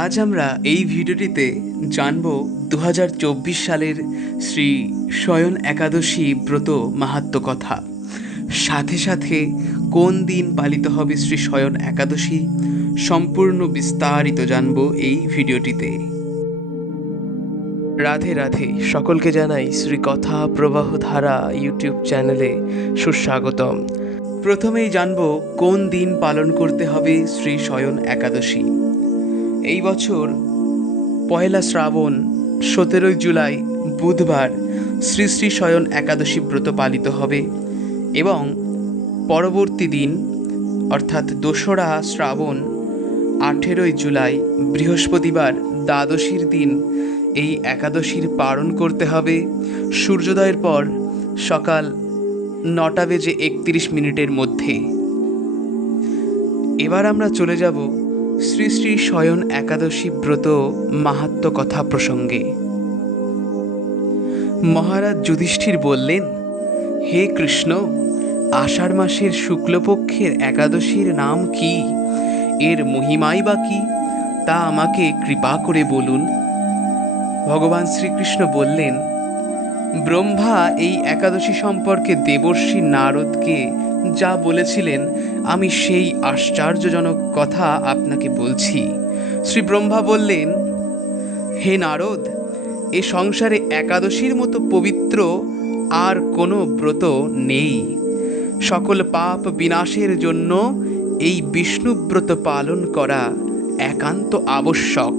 আজ আমরা এই ভিডিওটিতে জানব দু হাজার চব্বিশ সালের শ্রী শয়ন একাদশী ব্রত মাহাত্ম কথা। সাথে সাথে কোন দিন পালিত হবে শ্রী শয়ন একাদশী সম্পূর্ণ বিস্তারিত জানব এই ভিডিওটিতে। রাধে রাধে, সকলকে জানাই শ্রী কথা প্রবাহ ধারা ইউটিউব চ্যানেলে সুস্বাগতম। প্রথমেই জানব কোন দিন পালন করতে হবে শ্রী শয়ন একাদশী। এই বছর পয়লা শ্রাবণ, সতেরোই জুলাই, বুধবার শ্রী শ্রী শয়ন একাদশী ব্রত পালিত হবে এবং পরবর্তী দিন, অর্থাৎ দোসরা শ্রাবণ, আঠেরোই জুলাই, বৃহস্পতিবার দ্বাদশীর দিন এই একাদশীর পালন করতে হবে। সূর্যোদয়ের পর সকাল নটা বেজে একত্রিশ মিনিটের মধ্যে। এবার আমরা চলে যাব শ্রী শ্রী শয়ন একাদশী ব্রত মাহাত্ম কথা প্রসঙ্গে। মহারাজ যুধিষ্ঠির বললেন, হে কৃষ্ণ, আষাঢ় মাসের শুক্লপক্ষের একাদশীর নাম কি? এর মহিমাই বা কি? তা আমাকে কৃপা করে বলুন। ভগবান শ্রীকৃষ্ণ বললেন, ব্রহ্মা এই একাদশী সম্পর্কে দেবর্ষি নারদকে যা বলেছিলেন, আমি সেই আশ্চর্যজনক কথা আপনাকে বলছি। শ্রী ব্রহ্মা বললেন, হে নারদ, এ সংসারে একাদশীর মতো পবিত্র আর কোনো ব্রত নেই। সকল পাপ বিনাশের জন্য এই বিষ্ণুব্রত পালন করা একান্ত আবশ্যক।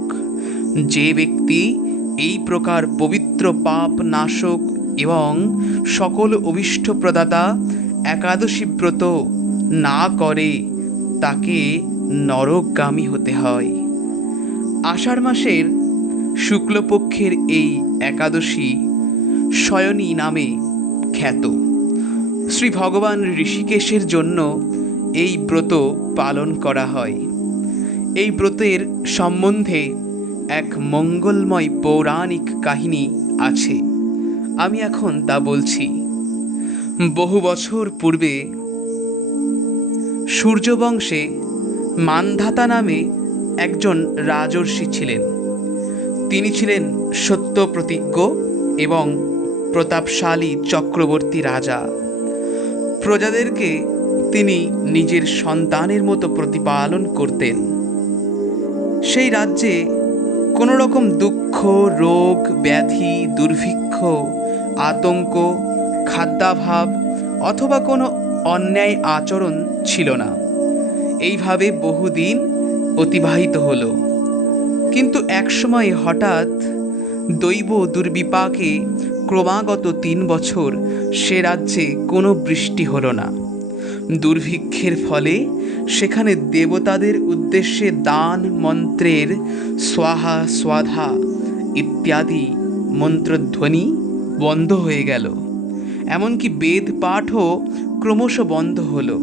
যে ব্যক্তি এই প্রকার পবিত্র পাপ নাশক এবং সকল অভিষ্ট প্রদাতা একাদশী ব্রত না করে তাকে নরকগামী হতে হয়। আষাঢ় মাসের শুক্লপক্ষের এই একাদশী শয়নী নামে খ্যাত। শ্রী ভগবান ঋষিকেশের জন্য এই ব্রত পালন করা হয়। এই ব্রতের সম্বন্ধে এক মঙ্গলময় পৌরাণিক কাহিনী আছে। আমি এখন তা বলছি। বহু বছর পূর্বে সূর্যবংশে মানধাতা নামে একজন রাজর্ষি ছিলেন। তিনি ছিলেন সত্য প্রতিজ্ঞ এবং প্রতাপশালী চক্রবর্তী রাজা। প্রজাদেরকে তিনি নিজের সন্তানের মতো প্রতিপালন করতেন। সেই রাজ্যে কোনো রকম দুঃখ, রোগ, ব্যাধি, দুর্ভিক্ষ, আতঙ্ক খাদ্যাভাব অথবা কোনো অন্যায় আচরণ ছিল না। এইভাবে বহুদিন অতিবাহিত হলো। কিন্তু একসময় হঠাৎ দৈব দুর্বিপাকে ক্রমাগত তিন বছর সে রাজ্যে কোনো বৃষ্টি হলো না। দুর্ভিক্ষের ফলে সেখানে দেবতাদের উদ্দেশ্যে দান মন্ত্রের স্বাহা, স্বাধা ইত্যাদি মন্ত্রধ্বনি বন্ধ হয়ে গেল। এমনকি বেদ পাঠও ক্রমশ বন্ধ হলো।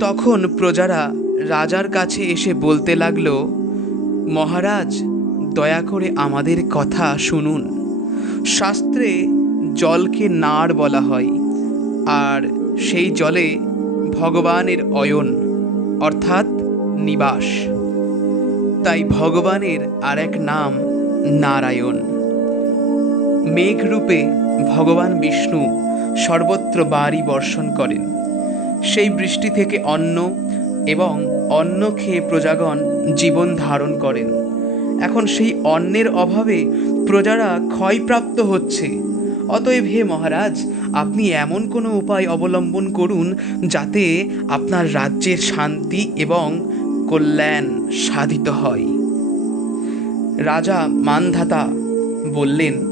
তখন প্রজারা রাজার কাছে এসে বলতে লাগল, মহারাজ, দয়া করে আমাদের কথা শুনুন। শাস্ত্রে জলকে নাড় বলা হয়, আর সেই জলে ভগবানের অয়ন, অর্থাৎ নিবাস। তাই ভগবানের আর এক নাম নারায়ণ। মেঘরূপে ভগবান বিষ্ণু সর্বত্র বাড়ি বর্ষণ করেন। সেই বৃষ্টি থেকে অন্ন এবং অন্ন খেয়ে প্রজাগণ জীবন ধারণ করেন। এখন সেই অন্নের অভাবে প্রজারা ক্ষয়প্রাপ্ত হচ্ছে। অতএব হে মহারাজ, আপনি এমন কোনো উপায় অবলম্বন করুন যাতে আপনার রাজ্যের শান্তি এবং কল্যাণ সাধিত হয়। রাজা মানধাতা বললেন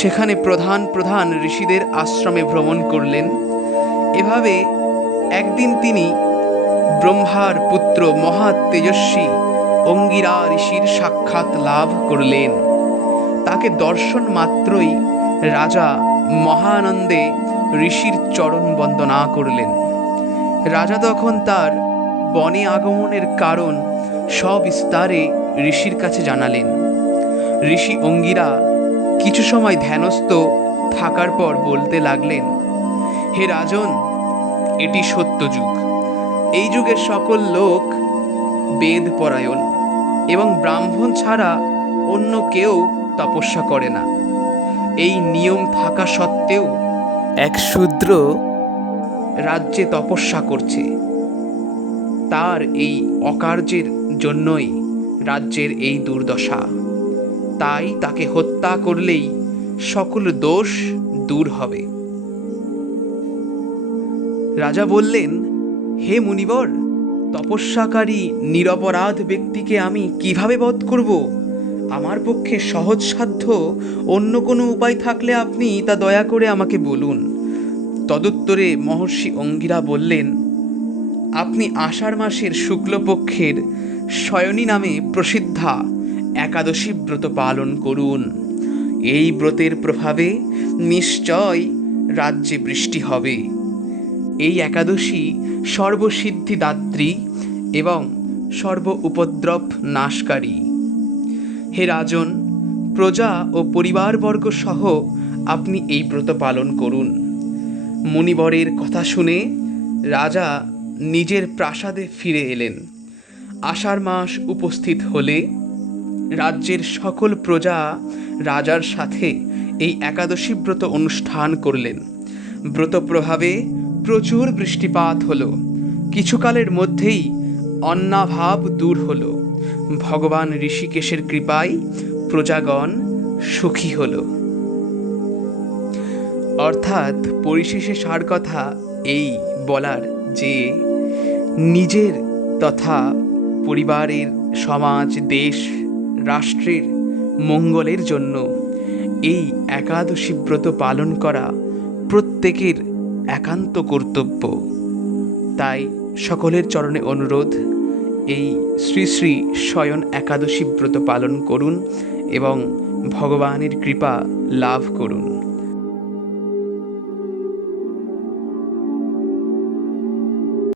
সেখানে প্রধান প্রধান ঋষিদের আশ্রমে ভ্রমণ করলেন। এভাবে একদিন তিনি ব্রহ্মার পুত্র মহা তেজস্বী অঙ্গিরা ঋষির সাক্ষাৎ লাভ করলেন। তাকে দর্শন মাত্রই রাজা মহানন্দে ঋষির চরণ বন্দনা করলেন। রাজা তখন তার বনে আগমনের কারণ সবিস্তারে ঋষির কাছে জানালেন। ঋষি অঙ্গিরা কিছু সময় ধ্যানস্থ থাকার পর বলতে লাগলেন হে রাজন এটি সত্য যুগ। এই যুগের সকল লোক বেদ পরায়ণ এবং ব্রাহ্মণ ছাড়া অন্য কেউ তপস্যা করে না। এই নিয়ম থাকা সত্ত্বেও এক শূদ্র রাজ্যে তপস্যা করছে। তার এই অকার্যের জন্যই রাজ্যের এই দুর্দশা। তাই তাকে হত্যা করলেই সকল দোষ দূর হবে। রাজা বললেন, হে মুনিবর, তপস্যাকারী নিরপরাধ ব্যক্তিকে আমি কীভাবে বধ করব? আমার পক্ষে সহজসাধ্য অন্য কোনো উপায় থাকলে আপনি তা দয়া করে আমাকে বলুন। তদুত্তরে মহর্ষি অঙ্গিরা বললেন, আপনি আষাঢ় মাসের শুক্লপক্ষের শয়নী নামে প্রসিদ্ধা। একাদশী ব্রত পালন করুন। এই ব্রতের প্রভাবে নিশ্চয় রাজ্যে বৃষ্টি হবে। এই একাদশী সর্বসিদ্ধিদাত্রী এবং সর্ব উপদ্রব নাশকারী। হে রাজন, প্রজা ও পরিবারবর্গ সহ আপনি এই ব্রত পালন করুন। মুনিবরের কথা শুনে রাজা নিজের প্রাসাদে ফিরে এলেন। আষাঢ় মাস উপস্থিত হলে রাজ্যের সকল প্রজা রাজার সাথে এই একাদশী ব্রত অনুষ্ঠান করলেন। ব্রত প্রভাবে প্রচুর বৃষ্টিপাত হলো। কিছুকালের মধ্যেই অন্নাভাব দূর হল। ভগবান ঋষিকেশের কৃপায় প্রজাগণ সুখী হল। অর্থাৎ পরিশেষে সার কথা এই বলার যে নিজের তথা পরিবারের, সমাজ, দেশ রাষ্ট্রের মঙ্গলের জন্য এই একাদশী ব্রত পালন করা প্রত্যেকের একান্ত কর্তব্য। তাই সকলের চরণে অনুরোধ, এই শ্রী শ্রী স্বয়ন একাদশী ব্রত পালন করুন এবং ভগবানের কৃপা লাভ করুন।